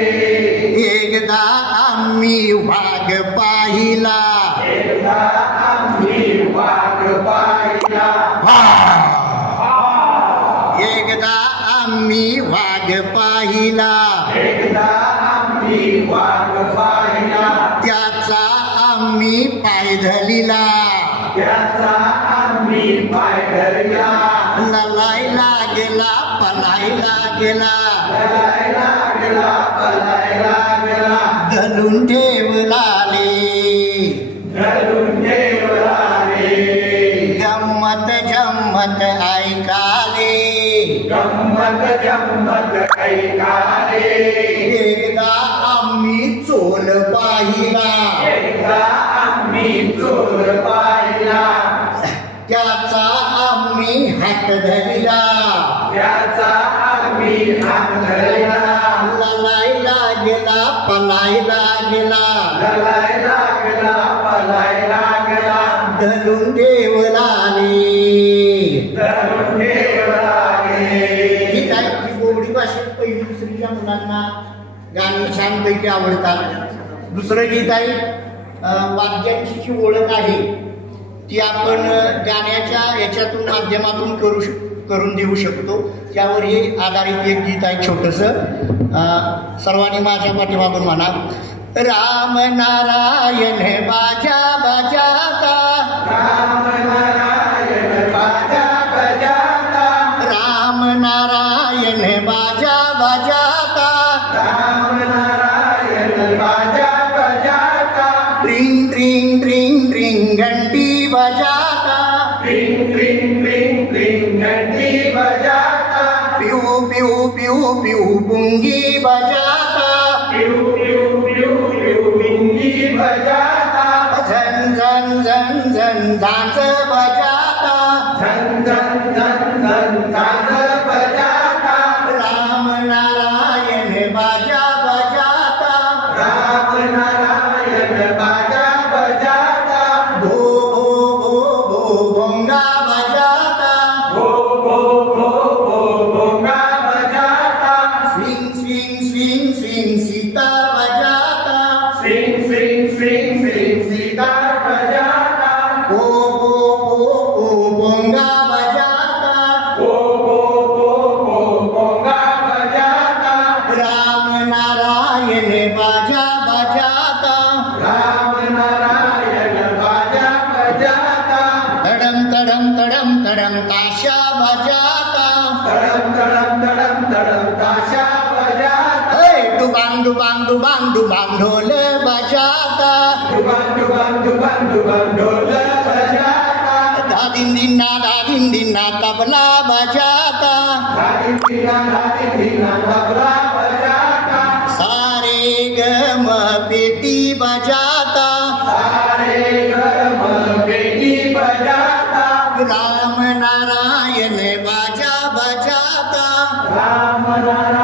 एकदा आम्ही वाघ पाहिला, एकदा आम्ही वाघ पाहिला, एकदा आम्ही वाघ पाहिला, एकदा आम्ही वाघ पाहिला, त्याचा आम्ही पाय धरला, त्याचा आम्ही पाय धरला, ललायला गेला पलायला गेला, पलायला गेला, पलायला गेला, धरून ठेवला धरून ठेवला रे. गंमत जम्मत ऐकाले, गंमत जम्मत ऐकाले, एकदा आम्ही चोर पाहिला, एकदा आम्ही चोर पाहिला, त्याचा आम्ही हात धरला, त्याचा आम्ही हात धरला, ललायला गेला पलायला गेला, ललायला गेला, पलायला गेला, धरून ठेवला धरून ठेवला रे. ही काय ही बोबडी भाषेत पहिली दुसरीच्या मुलांना गाणी छानपैकी आवडतात. दुसरं गीत आहे वाद्यांची जी ओळख आहे ती आपण गाण्याच्या याच्यातून माध्यमातून करून देऊ शकतो. त्यावर हे आधारित एक गीत आहे छोटंसं. सर्वांनी माझ्या पाठीमागून म्हणा. राम नारायण बाजा बजाता, राम नारायण बाजा बजाता, राम नारायण बाजा बजाता, राम नारायण बाजा बजाता, रिंग रिंग रिंग रिंग घंटी बजाता, रिंग रिंग रिंग रिंग घंटी बजाता, पिऊ पिऊ पिऊ पिऊ पुंगी बजाता, पिऊ पिऊ पिऊ पिऊ बिंगी बजाता, झन झन झन झन झांज बजाता, झन झन झन झन झांज बजाता, राम नारायण बाजा बजाता, राम नारायण बाजा बजाता, भो भो भो भो भोंगा बजाता, भो भो भो भो भोंगा बजाता, swing swing swing swing sitar बजाता, swing swing swing swing sitar बजाता, भो भो भो भो भोंगा बजाता, भो भो भो भो भोंगा बजाता, राम नारायण बाजा बजाता, राम नारायण बाजा बजाता, तडम तडम तडम तडम ताशा बजाता, तडम तडम तडम तडम ताशा बजाता, हे डुबांग डुबांग डुबांग डुबांग ढोल बजाता, डुबान डुबान डुबान डुबान ढोल बजाता, दादिन दिन्ना तबला बजाता, धाडी धीना तबला बजाता, सारे गम पेटी बजाता, सारे गम पेटी बजाता, राम नारायण बाजा बजाता, राम नारायण